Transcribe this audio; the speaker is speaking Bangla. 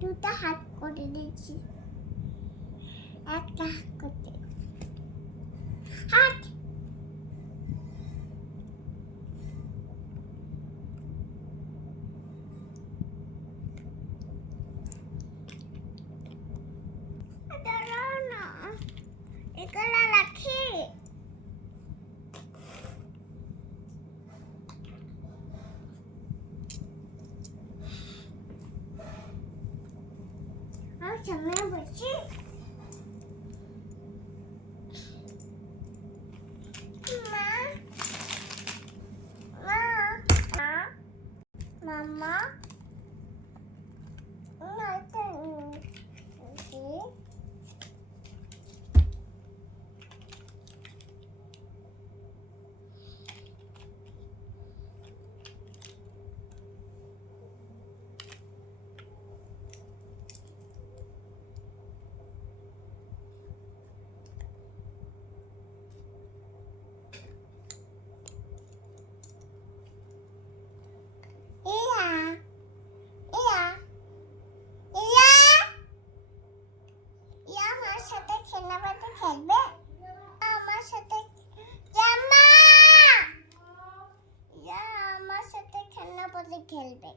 দুটো হাত করে দিয়েছি, একটা হাত করতে হাত দাঁড়াও না, এগুলো রাখি। আর সামনে বসি মা মা মামা খেলবে আমার সাথে, জামা ইয়া আমার সাথে খেলনা বলে খেলবে।